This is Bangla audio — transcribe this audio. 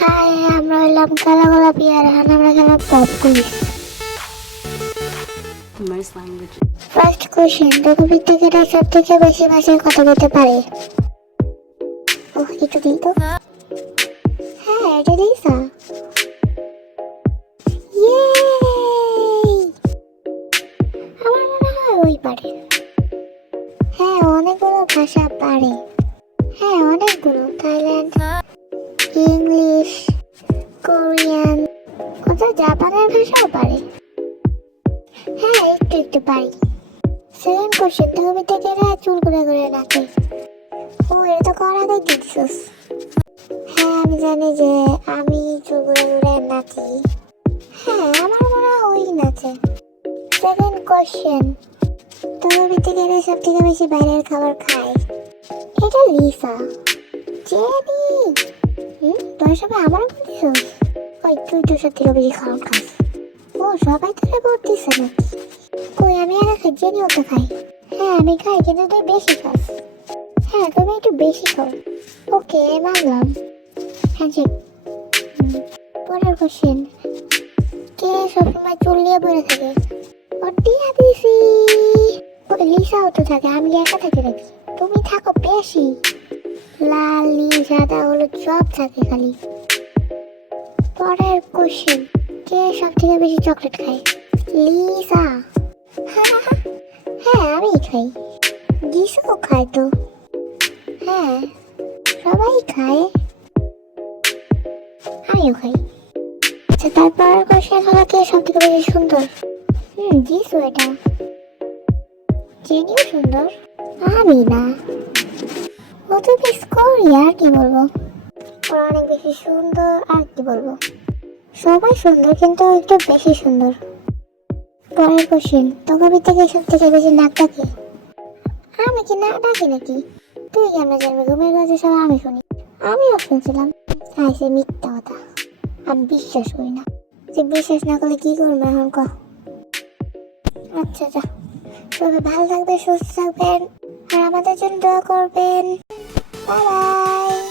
হাই, আমরা হইলাম কালা গোলাপি আর এখন আমরা খেলাম pop quiz. Most languages. First question, পৃথিবীর থেকে সব থেকে বেশি ভাষায় কথা বলতে পারে? ও একটু দিই তো। হ্যাঁ, এটা দিয়েছা। আমার মনে হয় ওই পারে। হ্যাঁ, অনেকগুলো ভাষা পারে। হ্যাঁ, অনেকগুলো। থাইল্যান্ড, ইংলিশ, কোরিয়ান, কোথাও জাপানের ভাষাও পারে। হ্যাঁ, একটু একটু পারি। সেকেন্ড কোশ্চেন, তুমি থেকে চুল করে করে নাচে? ও, এটা তো করা আগেই দিচ্ছিস। হ্যাঁ, আমি জানি যে আমি চুল করে করে নাচি। হ্যাঁ, আমার মনে হয় ওই নাচে। সেকেন্ড কোশ্চেন, তুমি থেকে সব থেকে বেশি বাইরের খাবার খায়? এটা লিসা। জেনি, তোর সবাই আমার বলছিস? ওই তুই তো সব থেকে বেশি খাবার খাস। ও, সবাই তোরে বলতেছে নাকি? কই, আমি আগে খাই, জেনিও তো খাই। হ্যাঁ, আমি খাই, কিন্তু তুই বেশি খাস। হ্যাঁ, তুমি একটু বেশি খাও। ওকে, মানলাম। হ্যাঁ, ঠিক। পরের কোশ্চেন, কে সবসময় চুল নিয়ে পড়ে থাকে? ও, টিয়া দিছি। ওই লিসাও তো থাকে, আমি একা থাকি নাকি? তুমি থাকো বেশি। লাল, নীল, সাদা, হলুদ সব থাকে খালি। পরের কোশ্চেন, কে সব থেকে বেশি চকলেট খায়? লিসা। হ্যাঁ, আমি খাই। জিসুও খায় তো। হ্যাঁ, সবাই খায়। আমিও খাই। আচ্ছা, তারপর কোশ্চেন হলো, কে সব থেকে বেশি সুন্দর? জিসু এটা। জেনিও সুন্দর। আমি না। ও তো বেশ করি, আর কি বলবো। ওরা অনেক বেশি সুন্দর, আর কি বলবো। সবাই সুন্দর, কিন্তু ও একটু বেশি সুন্দর। পরের কোশ্চেন, তোকে থেকে সব থেকে বেশি নাক ডাকে? আমি কি নাক ডাকি নাকি? তুই কেন জানবি? ঘুমের কাছে সব আমি শুনি। আমিও শুনছিলাম। হ্যাঁ, সে মিথ্যা কথা, আমি বিশ্বাস করি না। যে বিশ্বাস না করলে কি করবো এখন ক? আচ্ছা, যা। সবাই ভালো থাকবেন, সুস্থ থাকবেন, আর আমাদের জন্য দোয়া করবেন। Bye bye.